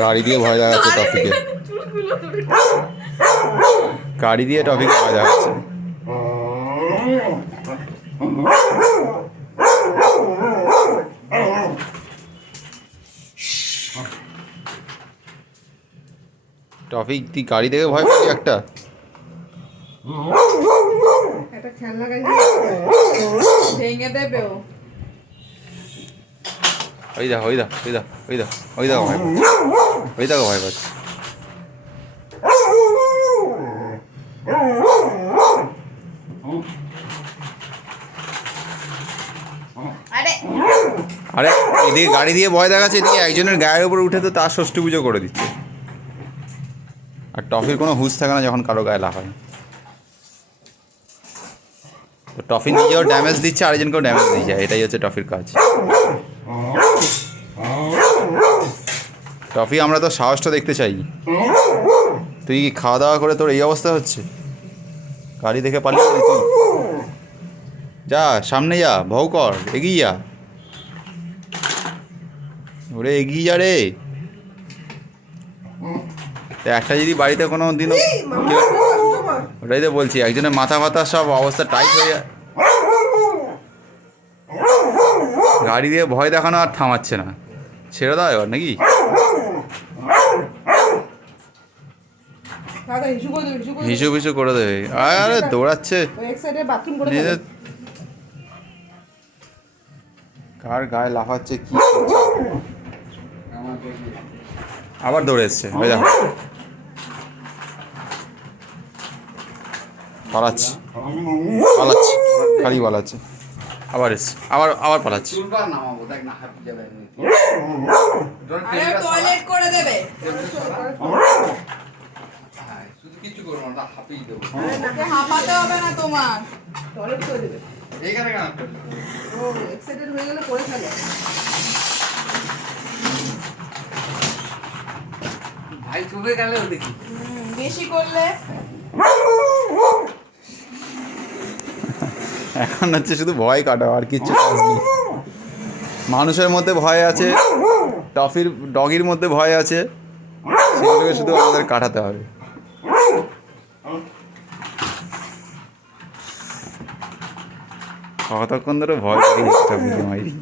গাড়ি দিয়ে ভয় দেখাচ্ছে টফিকে, গাড়ি দিয়ে টফিকে ভয় দেখাচ্ছে। টফিক তুই গাড়ি দেখে ভয় পাচ্ছি একটা? ভেঙে দেবে ও। ওই দেখো ওই দেখো ওই দেখো ওই দেখো ওই দেখো ভয় পাচ্ছে, ওই দেখো ভয় পাচ্ছে। আরে এদিকে গাড়ি দিয়ে ভয় দেখাচ্ছে, এদিকে একজনের গায়ের উপর উঠে তো তার ষষ্ঠী পুজো করে দিচ্ছে। আর টফির কোনো হুঁশ থাকে না যখন কারো গায়ে লাফায়। তো টফি নিজেও ড্যামেজ দিচ্ছে, আরেকজনকেও ড্যামেজ দিয়ে যায়, এটাই হচ্ছে টফির কাজ। টফি আমরা তো সাহসটা দেখতে চাই। তুই কি খাওয়া দাওয়া করে তোর এই অবস্থা হচ্ছে? গাড়ি দেখে পালিয়ে গেলি তুই? যা সামনে যা, ভৌ কর, এগিয়ে যা, ওরে এগিয়ে যা রে। একটা যদি বাড়িতে কোনো দিনও কেউ, ওটাই তো বলছি, একজনের মাথা ফাথা সব অবস্থা টাইট হয়ে যায়। গাড়ি দিয়ে ভয় দেখানো আর থামাচ্ছে না, ছেড়ে দাও এবার নাকি? হিসু ফিসু করে দেবে, আরে দৌড়াচ্ছে। কার গায়ে লাফাচ্ছে কি আবার দৌড়ে এসছে, ওই দেখো পালাচ্ছে পালাচ্ছে, খালি পালাচ্ছে, আবার এসছে, আবার আবার পালাচ্ছে। টয়লেট করে দেবে। হাঁপাতে হবে না তোমার, টয়লেট করে দেবে। এইখানে কেন ও এক্সাইটেড হয়ে গেলে করে ফেলে ভাই, চুপে গেলেও দেখি বেশি করলে। এখন হচ্ছে শুধু ভয় কাটাও, আর কিচ্ছু কাজ নেই। মানুষের মধ্যে ভয় আছে, টফির ডগির মধ্যে ভয় আছে, সেগুলোকে শুধু আমাদের কাটাতে হবে। কতক্ষণ ধরে ভয় পেয়ে টফিকে মাইরি।